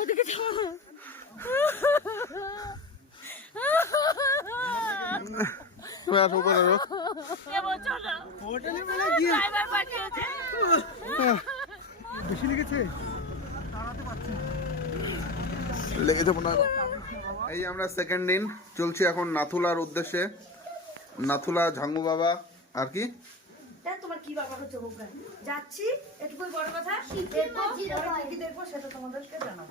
ওদিকে যাও। তুমি আসো বেশি লেগেছে? হয় এই আমরা সেকেন্ড দিন চলছি এখন নাথুলার উদ্দেশ্যে। নাথুলা ঝাঙ্গু বাবা আর কি? কি ব্যাপার হচ্ছে হোক যাচ্ছি এটুকুই বড় কথা। দেখব কি কি দেখব সেটা তোমাদেরকে জানাব।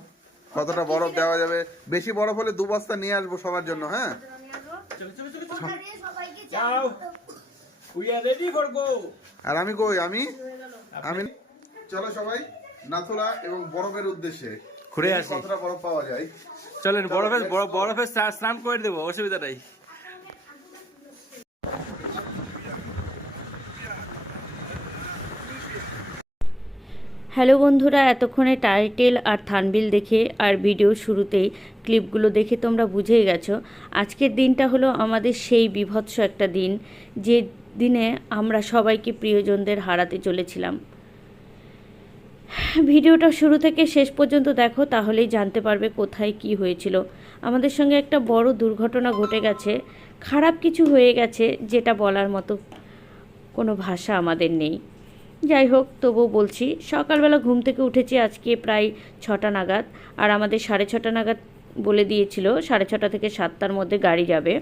কতটা বরফ দেওয়া যাবে? বেশি বরফ হলে দু বস্তা নিয়ে আসব সবার জন্য হ্যাঁ. আর আমি কই? আমি? আমি? চলো সবাই নাথুলা এবং বরফের উদ্দেশ্যে। ঘুরে আসি। কতটা বরফ পাওয়া যায়। চলেন বরফের বরফ- বরফে স্নান করে দেবো অসুবিধা নাই। হ্যালো বন্ধুরা, এতক্ষণে টাইটেল আর থানবিল দেখে আর ভিডিও শুরুতেই ক্লিপগুলো দেখে তোমরা বুঝেই গেছো। আজকের দিনটা হলো আমাদের সেই বিভৎস একটা দিন, যে দিনে আমরা সবাইকে প্রিয়জনদের হারাতে চলেছিলাম। ভিডিওটা শুরু থেকে শেষ পর্যন্ত দেখো, তাহলেই জানতে পারবে কোথায় কি হয়েছিল। আমাদের সঙ্গে একটা বড় দুর্ঘটনা ঘটে গেছে, খারাপ কিছু হয়ে গেছে, যেটা বলার মতো কোনো ভাষা আমাদের নেই। যাই হোক, তবুও বলছি, সকালবেলা ঘুম থেকে উঠেছি আজকে প্রায় ছটা নাগাদ। আর আমাদের সাড়ে ছটা নাগাদ বলে দিয়েছিল, সাড়ে ছটা থেকে সাতটার মধ্যে গাড়ি যাবে।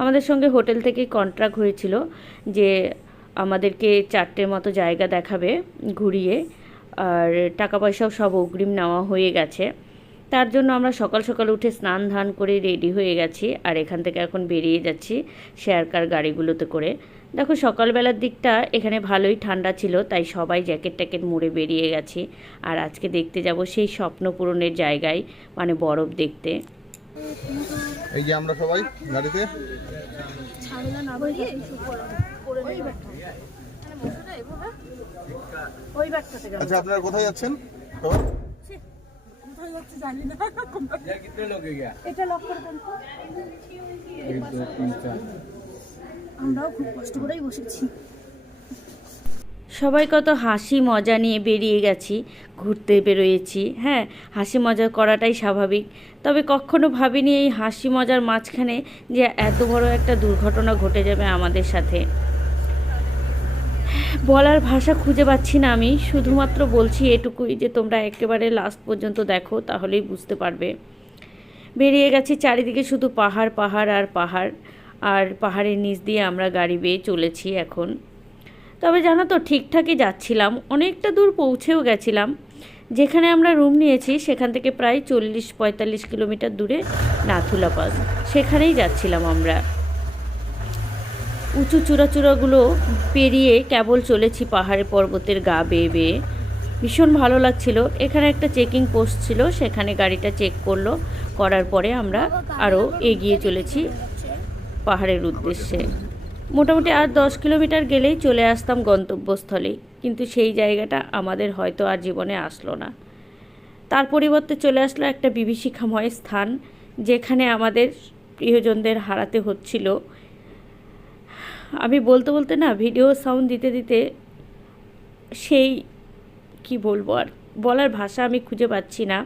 আমাদের সঙ্গে হোটেল থেকে কন্ট্রাক্ট হয়েছিল যে আমাদেরকে চারটের মতো জায়গা দেখাবে ঘুরিয়ে, আর টাকা পয়সাও সব অগ্রিম নেওয়া হয়ে গেছে। তার জন্য আমরা সকাল সকাল উঠে স্নান ধান করে রেডি হয়ে গেছি, আর এখান থেকে এখন বেরিয়ে যাচ্ছি শেয়ার কার গাড়িগুলোতে করে। দেখো সকালবেলার দিকটা এখানে ভালোই ঠান্ডা ছিল তাই সবাই জ্যাকেট ট্যাকেট মুড়ে বেরিয়ে গেছে। আর আজকে দেখতে যাব সেই স্বপ্ন পূরণের জায়গায় মানে বরফ দেখতে। এই যে আমরা সবাই গাড়িতে। আচ্ছা, এটা আমরাও খুব কষ্ট করেই বসেছি। সবাই কত হাসি মজা নিয়ে বেরিয়ে গেছি, ঘুরতে বেরোয়েছি হ্যাঁ হাসি মজা করাটাই স্বাভাবিক। তবে কখনো ভাবিনি এই হাসি মজার মাঝখানে যে এত বড় একটা দুর্ঘটনা ঘটে যাবে আমাদের সাথে। বলার ভাষা খুঁজে পাচ্ছি না আমি, শুধুমাত্র বলছি এটুকুই যে তোমরা একেবারে লাস্ট পর্যন্ত দেখো, তাহলেই বুঝতে পারবে। বেরিয়ে গেছি চারিদিকে শুধু পাহাড় পাহাড় আর পাহাড়। আর পাহাড়ের নিচ দিয়ে আমরা গাড়ি বেয়ে চলেছি এখন। তবে জানো তো, ঠিকঠাকই যাচ্ছিলাম। অনেকটা দূর পৌঁছেও গেছিলাম। যেখানে আমরা রুম নিয়েছি, সেখান থেকে প্রায় চল্লিশ পঁয়তাল্লিশ কিলোমিটার দূরে নাথুলা পাস সেখানেই যাচ্ছিলাম আমরা। উঁচু চূড়াচূড়াগুলো পেরিয়ে কেবল চলেছি পাহাড়ে পর্বতের গা বেয়ে বেয়ে। ভীষণ ভালো লাগছিল। এখানে একটা চেকিং পোস্ট ছিল, সেখানে গাড়িটা চেক করল। করার পরে আমরা আরও এগিয়ে চলেছি। পাহাড়ের উদ্দেশ্যে। মোটামুটি আর দশ কিলোমিটার গেলেই চলে আসতাম গন্তব্যস্থলে, কিন্তু সেই জায়গাটা আমাদের হয়তো আর জীবনে আসলো না। তার পরিবর্তে চলে আসলো একটা বিভীষিকাময় স্থান, যেখানে আমাদের প্রিয়জনদের হারাতে হচ্ছিল। আমি বলতে বলতে না, ভিডিও সাউন্ড দিতে দিতে সেই, কি বলব আর, বলার ভাষা আমি খুঁজে পাচ্ছি না।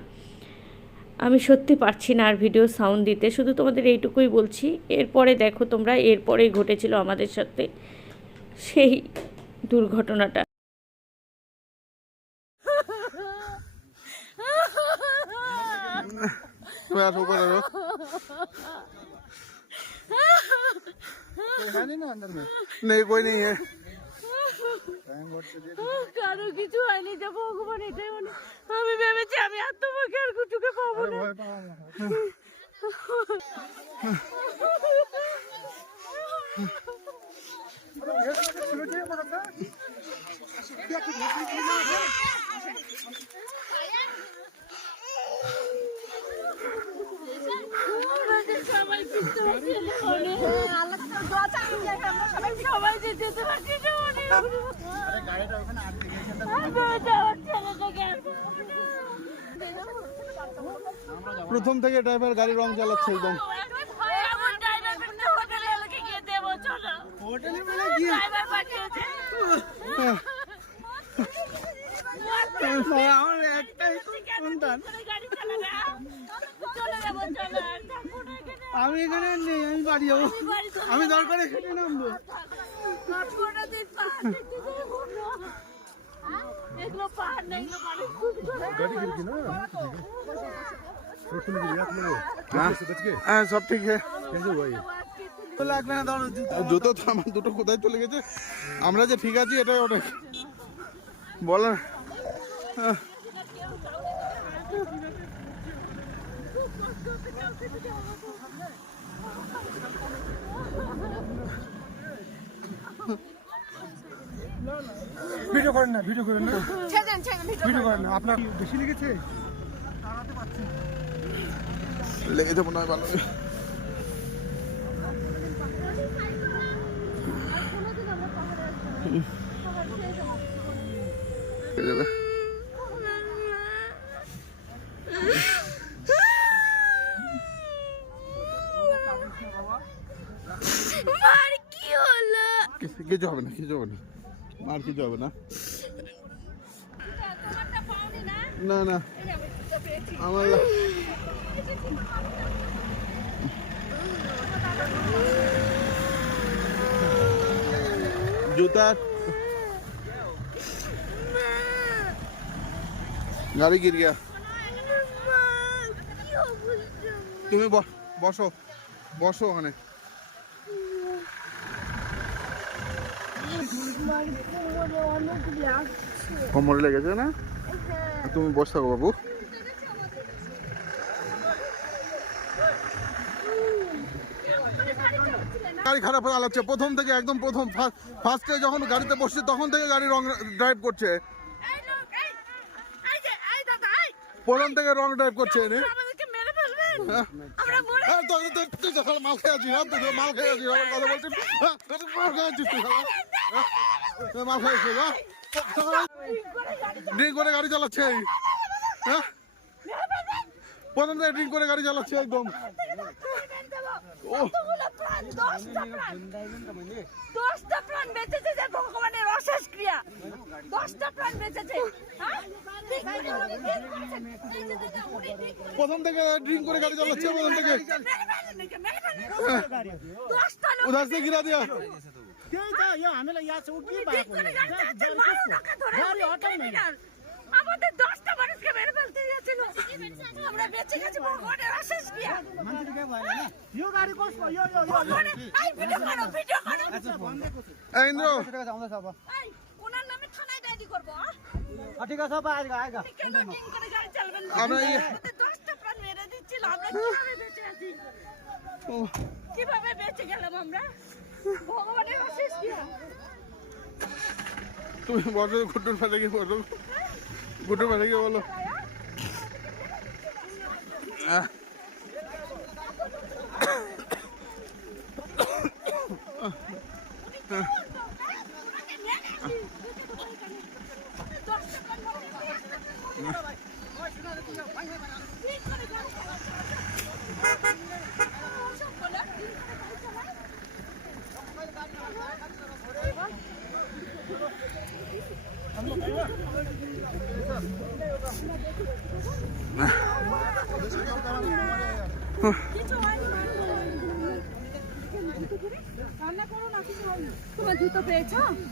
আমি সত্যি পারছি না আর ভিডিও সাউন্ড দিতে শুধু তোমাদের এইটুকুই বলছি এরপরে দেখো তোমরা এরপরেই ঘটেছিল আমাদের সাথে সেই দুর্ঘটনাটা তুমি আসো উপরে আসো है नहीं ना अंदर में नहीं कोई नहीं है কারো কিছু হয়নি যে ভগবান এটাই মনে আমি ভেবেছি পারব না সবাই যেতে পারছি গাড়িটা ওখানে আটকে গেছে। প্রথম থেকে ড্রাইভার গাড়ি রং চালাচ্ছে একদম। আমি এখানে নেই, আমি বাড়ি যাব আমি। দরকার এখানে নামবো আঠেরোটা দিন পাহাড় দেখতে যাব না। হ্যাঁ? এগুলো পাহাড় না এগুলো মানুষ খুব হ্যাঁ সব ঠিক লাগবে না জুতো তো আমার দুটো কোথায় চলে গেছে? আমরা যে ঠিক আছি, এটাই অনেক। বলার। ভিডিও করেন না ভিডিও করেন না। ভিডিও করেন। না। আপনার বেশি লেগেছে? লেগেছে মনে হয় ভালো। মার কি হলো? কিছু কিছু হবে না কিছু হবে না। আর কিছু হবে না না না জুতো আমার जूता গাড়ি গির গিয়া তুমি ব- বসো বসো ওখানে কোমরে লেগেছে না? তুমি বসে থাকো বাবু। গাড়ি খারাপ হয়ে আলাচ্ছে প্রথম থেকে একদম প্রথম ফার্স্টে যখন গাড়িতে বসছে তখন থেকে গাড়ি রং ড্রাইভ করছে। প্রথম থেকে রং ড্রাইভ করছে এনে। হ্যাঁ। হ্যাঁ, মাল খেয়ে হ্যাঁ? তো মাল খেয়ে আমার কথা। হ্যাঁ, তো মাল খেয়ে আছিস তুই, হ্যাঁ? হ্যাঁ? হ্যাঁ? ড্রিঙ্ক করে গাড়ি চালাচ্ছে হ্যাঁ প্রথম থেকে ড্রিঙ্ক করে গাড়ি চালাচ্ছে একদম দশটা প্রাণ বেঁচেছে যে ভগবানের অশেষ ক্রিয়া প্রাণ বেঁচেছে হ্যাঁ? প্রথম থেকে ড্রিঙ্ক করে গাড়ি চালাচ্ছে প্রথম থেকে মেরে ফেলেন একে, মেরে ফেলেন। দশটা লোক উধার से गिरा दिया त्यही त यो हामीलाई याद छ ऊ के ঠিক भएको করে গাড়ি চালাচ্ছে, गाडी মারো कस्तो? টাকা ধরে, गाडी উনি हटाउ न criminal। আমাদের দশটা মানুষকে মেরে ফেলতে যাচ্ছিল আমরা বেঁচে গেছি ভগবানের অশেষ ক্রিয়া मान्छेले केही भएन होइन? यो गाडी कसको यो यो यो ভগবানের এই ভিডিও করো ভিডিও করো ए, इन्द्र आउँदैछ अब এই ওনার নামে থানায় ডায়েরি করবো হ্যাঁ? ठिक छ अब आएको आएको কেন ডিং করে গাড়ি চালাবেন না? আমরা এই- আমাদের দশটা প্রাণ মেরে দিচ্ছিল আমরা কিভাবে বেঁচে আছি কিভাবে বেঁচে গেলাম আমরা ভগবানের অশেষ ক্রিয়া তুমি বলো গুড্ডুর ফেলে গিয়ে বলো গুড্ডুর ফেলে গিয়ে বলো। আহ, ওনাকে মেরেছি। দশটা প্রাণ মেরে ডিং করে গাড়ি চালাচ্ছে। ওসব বলে ডিং করে গাড়ি চালায়। কিছু হয়নি রান্না করো না কিছু হয়নি তোমার জুতো পেয়েছ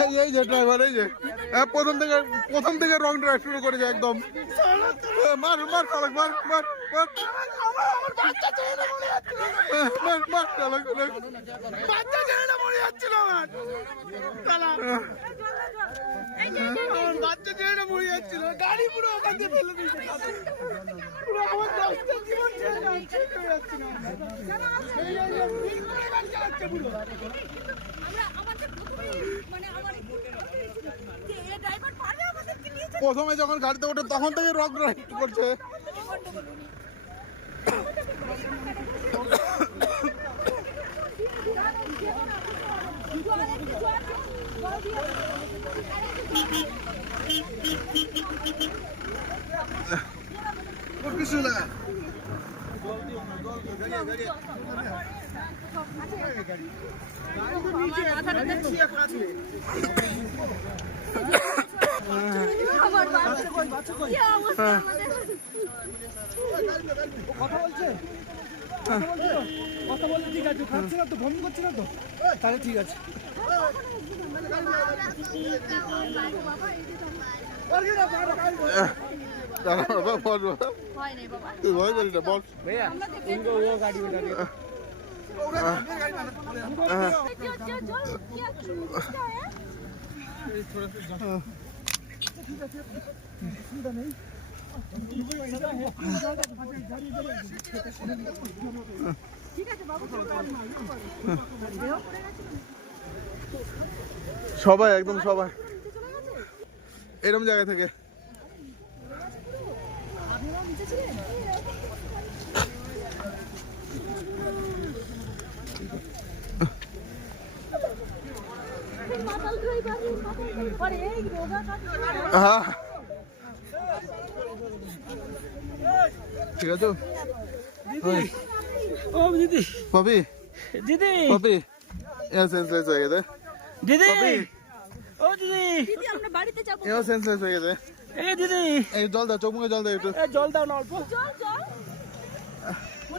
এই এই যে ড্রাইভার এই যে। হ্যাঁ, প্রথম থেকে প্রথম থেকে রং ড্রাইভ শুরু করেছে একদম। এ, মার মার চালক মার মার মার। মার মার চালক চালক। বাচ্চা ছেলেটা মরে যাচ্ছিল আমার শালা, এই যে এই যে, এই আমার বাচ্চা ছেলেটা মরে যাচ্ছিল দিয়ে ফেলে দিয়েছে। পুরো আমার দশটা জীবন ছেড়ে যাচ্ছে এই পুরো প্রথমে যখন গাড়িতে ওঠে তখন থেকে রক রাইড করছে কি অবস্থা আমাদের? কথা বলছে কথা বলছে ঠিক আছে খাচ্ছে না তো বমি করছে না তো তাহলে ঠিক আছে দাঁড়া বাবা সবাই একদম সবাই। এরম জায়গা থেকে। পাতাল ধুই পারে এই রোগা কাট ঠিক আছে দিদি পপি দিদি পপি এও সেন্সলেস হয়ে গেছে দিদি ও দিদি দিদি আমরা বাড়িতে যাব এও সেন্সলেস হয়ে গেছে এ দিদি এই জল দাও চোখ মুখে জল দাও একটু জল দাও না অল্প হয়ে জল জল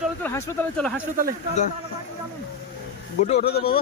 চলো চলো হাসপাতালে চলো হাসপাতালে। গুড্ডু ওঠো তো বাবা।